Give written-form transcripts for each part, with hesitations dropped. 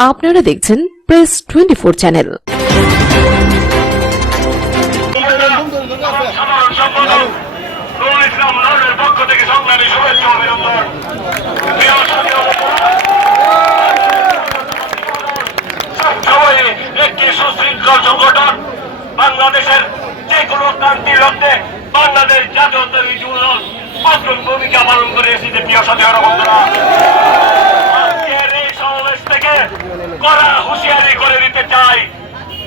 আপনারা দেখছেন press 24 channel. একটি সুশৃঙ্খল সংগঠন বাংলাদেশের যে কোনো ক্রান্তির লক্ষ্যে বাংলাদেশ জাতীয়তাবাদী যুব দল অগ্রণী ভূমিকা পালন করে এসেছে। প্রিয় সাথীরা বন্ধুরা, আজকের এই সমাবেশ থেকে কড়া হুঁশিয়ারি করে দিতে চাই,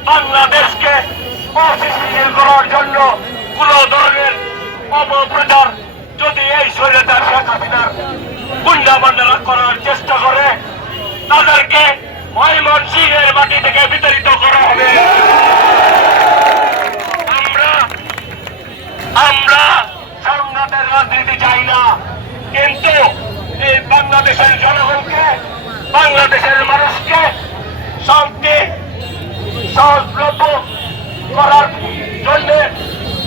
বাংলাদেশকে অস্থিতিশীল করার জন্য কোন ধরনের অপপ্রচার যদি এই স্বৈরাচার শেখ হাসিনার গুন্ডামান্ডারা করার চেষ্টা করে, তাদেরকে ময়মনসিংহের মাটি থেকে বিতাড়িত করা হবে। আমরা সংঘাতের রাজনীতি চাই না, কিন্তু এই বাংলাদেশের জনগণকে, বাংলাদেশের মানুষকে শান্তি সহজলভ্য করার জন্য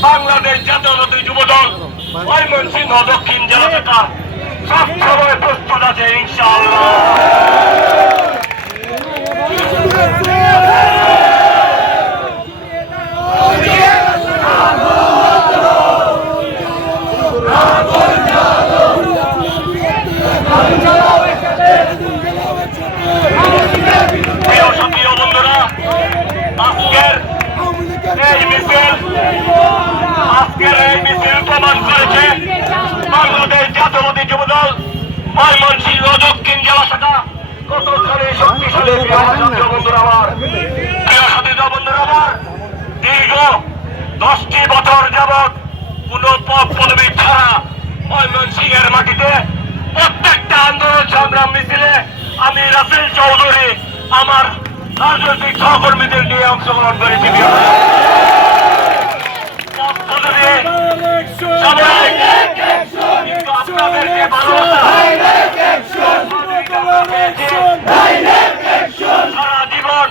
বাংলাদেশ জাতীয়তাবাদী যুবদল ময়মনসিংহ দক্ষিণ জেলা থেকে সবসময় প্রস্তুত আছে ইনশাআল্লাহ। আজকের এই মিছিল প্রমাণ করেছে বাংলাদেশ জাতীয়তাবাদী যুবদল ময়মনসিংহ দক্ষিণ জেলা শাখা কতখানি শক্তিশালী। বন্ধুরা আমার, প্রিয় সাথী বন্ধুরা আমার, দীর্ঘ 10টি বছর যাবৎ কোন পদবী ছাড়া ময়মনসিংহের মাটিতে প্রত্যেকটা আন্দোলন সংগ্রাম মিছিলে আমি রাসেল চৌধুরী আমার রাজনৈতিক সহকর্মীদের নিয়ে অংশগ্রহণ করেছি। সারা জীবন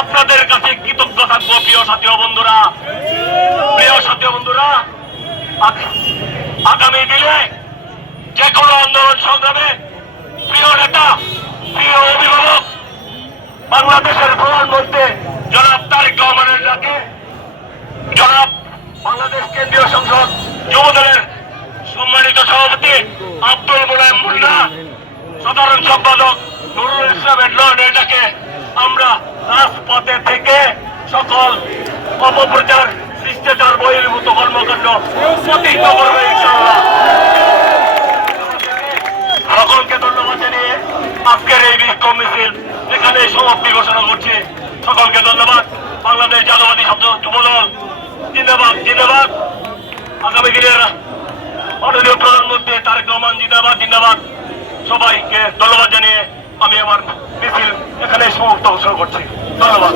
আপনাদের কাছে কৃতজ্ঞ থাকবো। প্রিয় সাথী বন্ধুরা, প্রিয় সাথী বন্ধুরা, আগামী দিনে যে কোনো আন্দোলন সংগ্রামে প্রিয় নেতা, প্রিয় অভিভাবক, বাংলাদেশের প্রধানমন্ত্রী জনাব তারেক রহমানের ডাকে জনাব বাংলাদেশ কেন্দ্রীয় সংসদ যুবদলের সম্মানিত সভাপতি আব্দুল মোলায়েম মুন্না, সাধারণ সম্পাদক নুরুল ইসলাম এডলনের ডাকে আমরা রাজপথে থেকে সকল অপপ্রচার, শিষ্টাচার বহির্ভূত কর্মকাণ্ড প্রতিহত করবে ইনশাআল্লাহ। সকলকে ধন্যবাদ জানিয়ে আজকের এই বিক্ষোভ মিছিল এখানে সমাপ্তি ঘোষণা করছি। সকলকে ধন্যবাদ। বাংলাদেশ জাতীয়তাবাদী যুবদল জিন্দাবাদ, জিন্দাবাদ। আগামী দিনের মাননীয় প্রধানমন্ত্রী তারেক রহমান জিন্দাবাদ, জিন্দাবাদ। সবাইকে ধন্যবাদ জানিয়ে আমি আমার মিছিল এখানে সমাপ্ত ঘোষণা করছি। ধন্যবাদ।